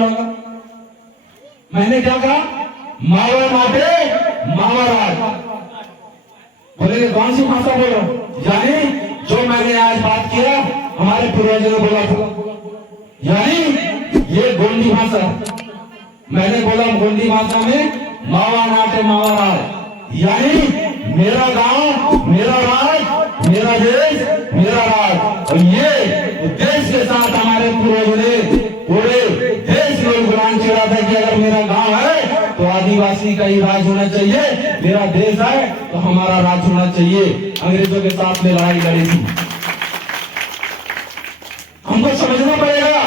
होगा। मैंने क्या कहा, मावा नाटे मावा राज। बोलेंगे कौन सी भाषा बोल रहा हूं, यानी जो मैंने आज बात किया हमारे पूर्वजों ने बोला था, यानी ये गोंडी भाषा। मैंने बोला गोंडी भाषा में मावा नाटे मावा राज, यानी मेरा गांव मेरा राज, मेरा देश मेरा राज। और ये देश के साथ हमारे पूर्वजों ने पूरे देश में गुलाम छेड़ा था कि अगर मेरा गांव है तो आदिवासी का ही राज होना चाहिए, मेरा देश है तो हमारा राज होना चाहिए। अंग्रेजों के साथ में लड़ाई लड़ी थी। हमको समझना पड़ेगा,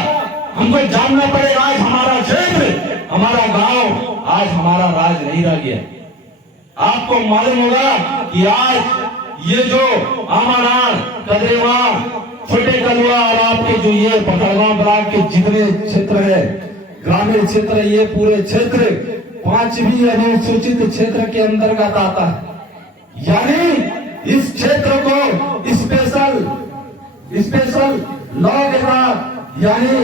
हमको जानना पड़ेगा, आज हमारा क्षेत्र हमारा गांव आज हमारा राज नहीं रह गया। आपको मालूम होगा कि आज ये जो आमानार, कदरेवा, छोटे कलवा और आपके जो ये पकड़गांव ब्लॉक के जितने क्षेत्र है, ग्रामीण क्षेत्र, ये पूरे क्षेत्र 5वीं अनुसूचित क्षेत्र के अंतर्गत आता है। यानी इस क्षेत्र को स्पेशल लॉ के साथ, यानी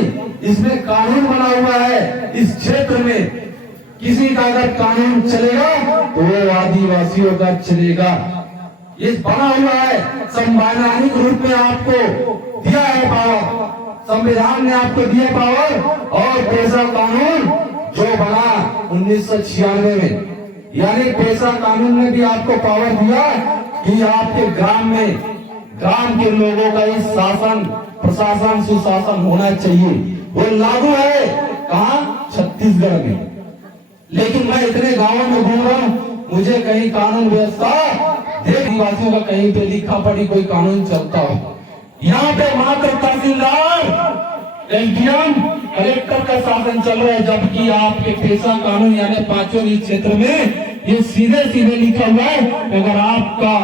इसमें कानून बना हुआ है। इस क्षेत्र में किसी का अगर कानून चलेगा तो वो आदिवासियों का चलेगा। ये बना हुआ है, संवैधानिक रूप में आपको दिया है पावर, संविधान ने आपको दिया पावर। और पेशा कानून जो बना 1996 में, यानी पेशा कानून ने भी आपको पावर दिया कि आपके ग्राम में, ग्राम के लोगों का इस शासन प्रशासन सुशासन होना चाहिए। वो लागू है कहाँ, छत्तीसगढ़ में। लेकिन मैं इतने गांवों में घूम रहा हूँ, मुझे कहीं कानून व्यवस्था आदिवासियों का कहीं पे लिखा पढ़ी कोई कानून चलता हो। यहाँ पे मात्र तहसीलदार, एसडीएम, कलेक्टर का शासन चल रहा है, जबकि आपके पेशा कानून यानी 5वीं क्षेत्र में ये सीधे सीधे लिखा हुआ है। अगर आपका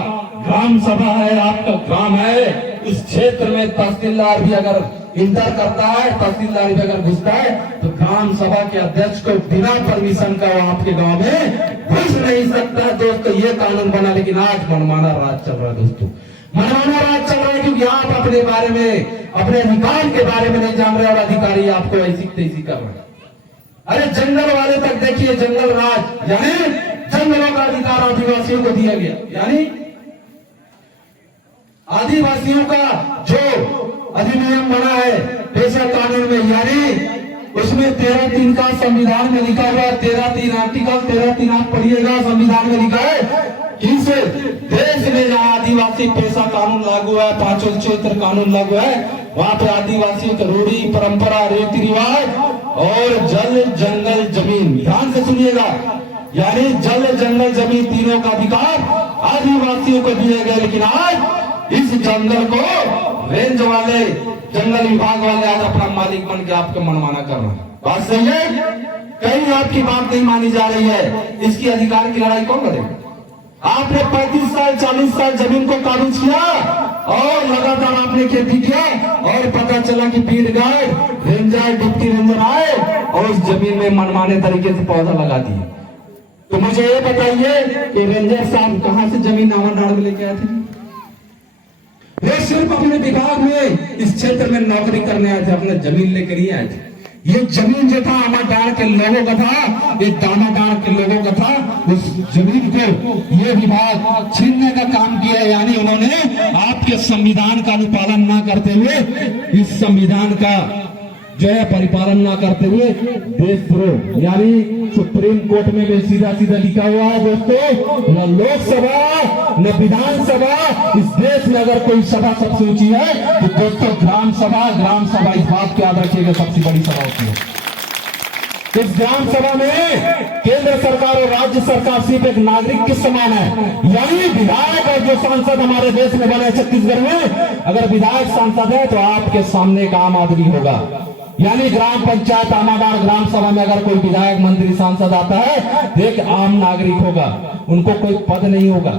ग्राम सभा है, आपका ग्राम है, उस क्षेत्र में तहसीलदार भी अगर इंटर करता है, तहसीलदार भी अगर घुसता है तो ग्राम सभा के अध्यक्ष को बिना परमिशन का वो आपके गांव में घुस नहीं सकता। दोस्तों ये कानून बना, लेकिन आज मनमाना राज चल रहा है। दोस्तों मनमाना राज चल रहा है क्योंकि आप अपने बारे में, अपने अधिकार के बारे में नहीं जान रहे और अधिकारी आपको ऐसी तैसी कर रहे हैं। अरे जंगल वाले तक देखिए, जंगल राज, यानी जंगलों का अधिकार आदिवासियों को दिया गया। यानी आदिवासियों का जो अधिनियम बना है पेशा कानून में, यानी उसमें 13(3) का संविधान में लिखा हुआ है। 13(3) आर्टिकल 13(3) आप पढ़िएगा, संविधान में लिखा है कि इस देश में जहाँ आदिवासी पेशा कानून लागू है, 5वां क्षेत्र कानून लागू है, वहाँ पे आदिवासियों की रूढ़ी परंपरा, रीति रिवाज और जल जंगल जमीन, ध्यान से सुनिएगा, यानी जल जंगल जमीन तीनों का अधिकार आदिवासियों को दिए गए। लेकिन आज इस जंगल को रेंज वाले, जंगल विभाग वाले आज अपना मालिक बन के आपको मनमाना कर रहे हैं। बात सही है, कहीं आपकी बात नहीं मानी जा रही है। इसकी अधिकार की लड़ाई कौन लड़ेगा? आपने 35 साल 40 साल जमीन को काबू किया और लगातार आपने खेती किया और पता चला कि field guard, ranger, deputy ranger आए और उस जमीन में मनमाने तरीके से पौधा लगा दिए। तो मुझे ये बताइए कि रेंजर साहब कहाँ से जमीन आमदार में लेके आए थे? वे सिर्फ अपने विभाग में इस क्षेत्र में नौकरी करने आए थे, अपने जमीन लेकर ही आए थे। ये जमीन जो था आमाडार के लोगों का था, ये दानाडार के लोगों का था। उस जमीन को ये विभाग छीनने का काम किया, यानी उन्होंने आपके संविधान का अनुपालन ना करते हुए, इस संविधान का जो है परिपालन ना करते हुए देशद्रोह, यानी सुप्रीम कोर्ट में भी सीधा सीधा लिखा हुआ है दोस्तों, न लोकसभा न विधानसभा, इस देश में अगर कोई सभा सबसे ऊंची है तो दोस्तों ग्राम सभा। ग्राम सभा इस बात को याद रखिएगा सबसे बड़ी सभा होती है। इस ग्राम सभा में केंद्र सरकार और राज्य सरकार सिर्फ एक नागरिक के समान है, यानी विधायक और जो सांसद हमारे देश में बने छत्तीसगढ़ में, अगर विधायक सांसद है तो आपके सामने एक आम आदमी होगा। यानी ग्राम पंचायत आमादार ग्राम सभा में अगर कोई विधायक मंत्री सांसद आता है तो एक आम नागरिक होगा, उनको कोई पद नहीं होगा,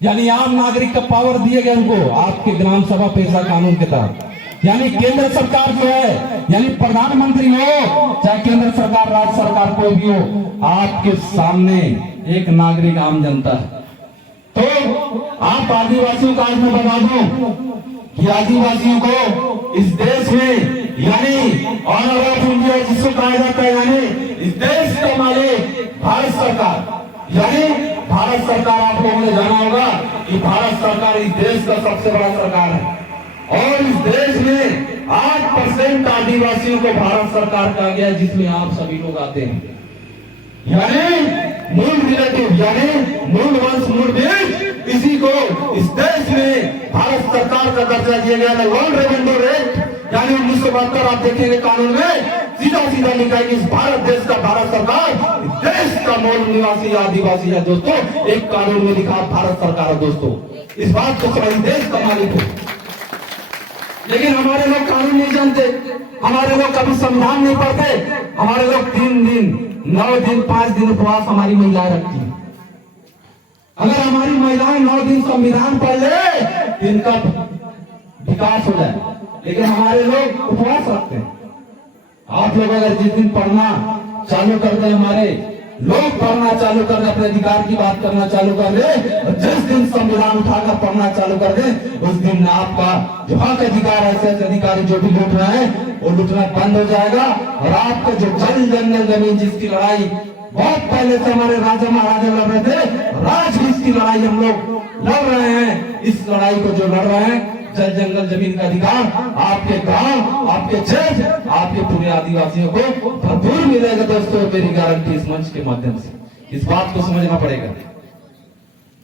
यानी आम नागरिक का पावर दिए गए उनको आपके ग्राम सभा पेशा कानून के तहत। यानी केंद्र सरकार जो है, यानी प्रधानमंत्री हो चाहे केंद्र सरकार राज्य सरकार कोई भी हो, आपके सामने एक नागरिक आम जनता है। तो आप आदिवासियों का आज मैं बता दूं कि आदिवासियों को इस देश में यानी ऑनर ऑफ इंडिया जिसको कहा जाता है, यानी इस देश का मालिक भारत सरकार। यानी भारत सरकार, आप लोगों ने जाना होगा कि भारत सरकार इस देश का सबसे बड़ा सरकार है और इस देश में 8% आदिवासियों को भारत सरकार कहा गया है, जिसमें आप सभी लोग आते हैं। यानी मूल रिलेटिव, यानी मूल वंश, मूल देश, इसी को इस देश में भारत सरकार का दर्जा दिया गया है। वर्ल्ड रेवेन्यू रेट यानी 1972 आप देखेंगे कानून में सीधा सीधा लिखा है कि इस भारत देश का भारत सरकार देश का मूल निवासी आदिवासी है। दोस्तों, एक कानून में लिखा भारत सरकार है। दोस्तों, इस बात को समझ, देश का मालिक है। लेकिन हमारे लोग कानून नहीं जानते, हमारे लोग कभी संविधान नहीं पढ़ते। हमारे लोग 3 दिन, 9 दिन, 5 दिन उपवास हमारी महिलाएं रखती हैं। अगर हमारी महिलाएं 9 दिन संविधान पढ़ ले तो इनका विकास हो जाए, लेकिन हमारे लोग उपवास रखते हैं। आप लोग अगर जिस दिन पढ़ना चालू कर दे, हमारे लोग पढ़ना चालू कर दे, अपने अधिकार की बात करना चालू कर दे, जिस दिन संविधान उठाकर पढ़ना चालू कर दे, उस दिन आपका जो हक अधिकार है, ऐसे अधिकारी जो भी लूट रहे हैं वो लूटना बंद हो जाएगा। और आपका जो जल जंगल जमीन जिसकी लड़ाई बहुत पहले से हमारे राजा महाराजा लड़ रहे थे, राजनीति की लड़ाई हम लोग लड़ रहे हैं। इस लड़ाई को जो लड़ रहे हैं, जल जंगल जमीन का अधिकार आपके गांव, आपके क्षेत्र, आपके पूरे आदिवासियों को भरपूर मिलेगा। दोस्तों, मेरी गारंटी इस मंच के माध्यम से, इस बात को समझना पड़ेगा।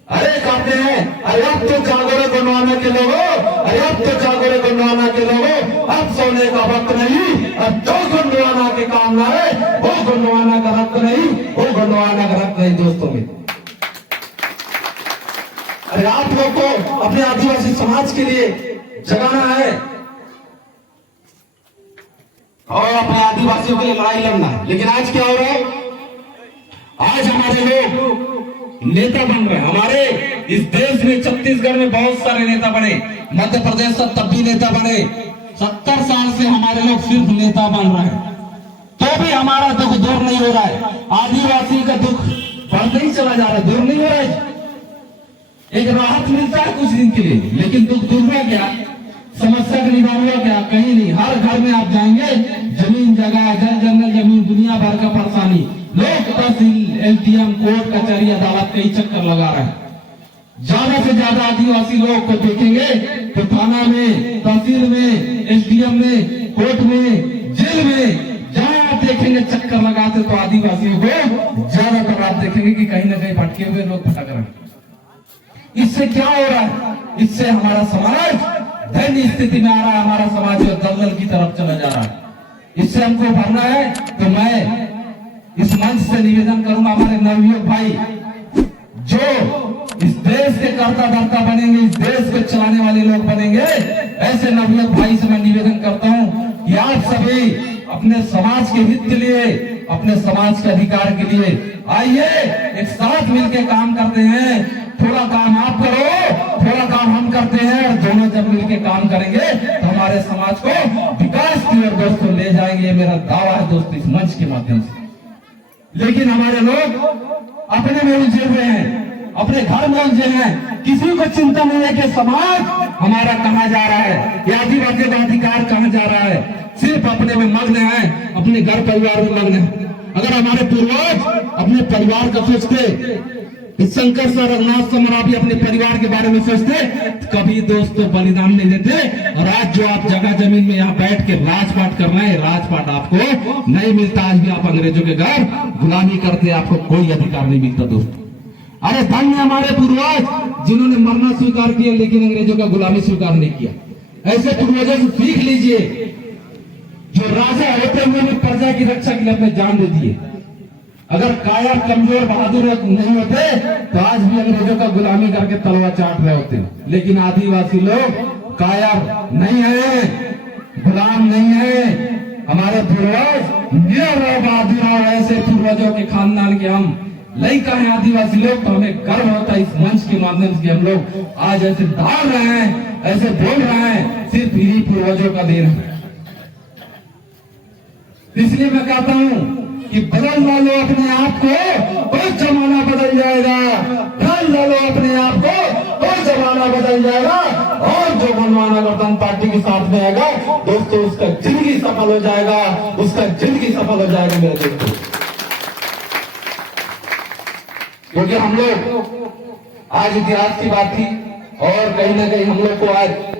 अरे कहते हैं, अरे अब तो जागो रे गोंडवाना के लोगों, अरे अब तो जागो रे गोंडवाना के लोगों, अब सोने का वक्त नहीं, अब जो गोंडवाना के काम ना है वो गोंडवाना का रक्त नहीं, वो गोंडवाना का रक्त नहीं। दोस्तों में अरे आप लोग को अपने आदिवासी समाज के लिए जगाना है और अपने आदिवासियों के लिए लड़ाई लड़ना है। लेकिन आज क्या हो रहा है, आज हमारे लोग नेता बन रहे हैं। हमारे इस देश में छत्तीसगढ़ में बहुत सारे नेता बने, मध्य प्रदेश से तब भी नेता बने। 70 साल से हमारे लोग सिर्फ नेता बन रहे हैं, तो भी हमारा दुख दूर नहीं हो रहा है। आदिवासी का दुख बढ़ते ही चला जा रहा है, दूर नहीं हो रहा है। एक राहत मिलता है कुछ दिन के लिए, लेकिन दुख दूर हुआ क्या, समस्या का निवारण हुआ क्या, कहीं नहीं। हर घर में आप जाएंगे, जमीन जगह, जल जंगल जमीन, दुनिया भर का परेशानी। लोग तहसील, एलटीएम, कोर्ट कचहरी, अदालत कई चक्कर लगा रहे हैं। ज्यादा से ज्यादा आदिवासी लोग को देखेंगे तो थाना में, तहसील में, एसडीएम में, कोर्ट में, जेल में, जहां आप देखेंगे चक्कर लगाते तो आदिवासियों को ज्यादातर आप देखेंगे कि कहीं ना कहीं भटके हुए लोग भटक रहे हैं। इससे क्या हो रहा है, इससे हमारा समाज दैन्य स्थिति में आ रहा है, हमारा समाज दलदल की तरफ चला जा रहा है। इससे हमको भरना है। तो मैं इस मंच से निवेदन करूंगा, हमारे नवयुवक भाई जो इस देश के कर्ता धर्ता बनेंगे, इस देश को चलाने वाले लोग बनेंगे, ऐसे नवयुवक भाई से मैं निवेदन करता हूं कि आप सभी अपने समाज के हित के लिए, अपने समाज के अधिकार के लिए आइए, एक साथ मिलकर काम करते हैं। थोड़ा काम आप करो, थोड़ा काम हम करते हैं, और दोनों जब मिलकर काम करेंगे तो हमारे समाज को विकास की ओर दोस्तों ले जाएंगे। ये मेरा दावा है दोस्तों इस मंच के माध्यम से। लेकिन हमारे लोग अपने में उलझे हुए हैं, अपने घर में उलझे हैं, किसी को चिंता नहीं है कि समाज हमारा कहाँ जा रहा है, या आदिवासी का अधिकार कहाँ जा रहा है। सिर्फ अपने में मग्न है, अपने घर परिवार में मग्न है। अगर हमारे पूर्वज अपने परिवार का सोचते, इस शंकर सर, रघुनाथ समरा भी अपने परिवार के बारे में सोचते, कभी दोस्तों बलिदान नहीं देते। और आज जो आप जगह जमीन में यहाँ बैठ के राजपाट कर रहे हैं, राजपाट आपको नहीं मिलता। आज भी आप अंग्रेजों के घर गुलामी करते, आपको कोई अधिकार नहीं मिलता दोस्तों। अरे धन्य हमारे पूर्वज जिन्होंने मरना स्वीकार किया, लेकिन अंग्रेजों का गुलामी स्वीकार नहीं किया। ऐसे पूर्वजों से सीख लीजिए, जो राजा होते हुए प्रजा की रक्षा के लिए अपने जान दे दिए। अगर कायर, कमजोर, बहादुर नहीं होते तो आज भी अंग्रेजों का गुलामी करके तलवार चाट रहे होते। लेकिन आदिवासी लोग कायर नहीं है, गुलाम नहीं है। हमारे पूर्वज निर बहादुर, और ऐसे पूर्वजों के खानदान के हम लड़का है आदिवासी लोग। तो हमें गर्व होता है इस मंच के माध्यम से हम लोग आज ऐसे दौड़ रहे हैं, ऐसे बोल रहे हैं, सिर्फ इन्हीं पूर्वजों का देन है। इसलिए मैं कहता हूँ कि बदल डालो अपने आप को, तो जमाना बदल जाएगा। बदल डालो अपने आप को, तो जमाना बदल जाएगा। और जो गोंडवाना गणतंत्र पार्टी के साथ में आएगा दोस्तों, उसका जिंदगी सफल हो जाएगा, उसका जिंदगी सफल हो जाएगा मेरे दोस्तों। क्योंकि हम लोग आज इतिहास की बात थी और कहीं ना कहीं हम लोग को आज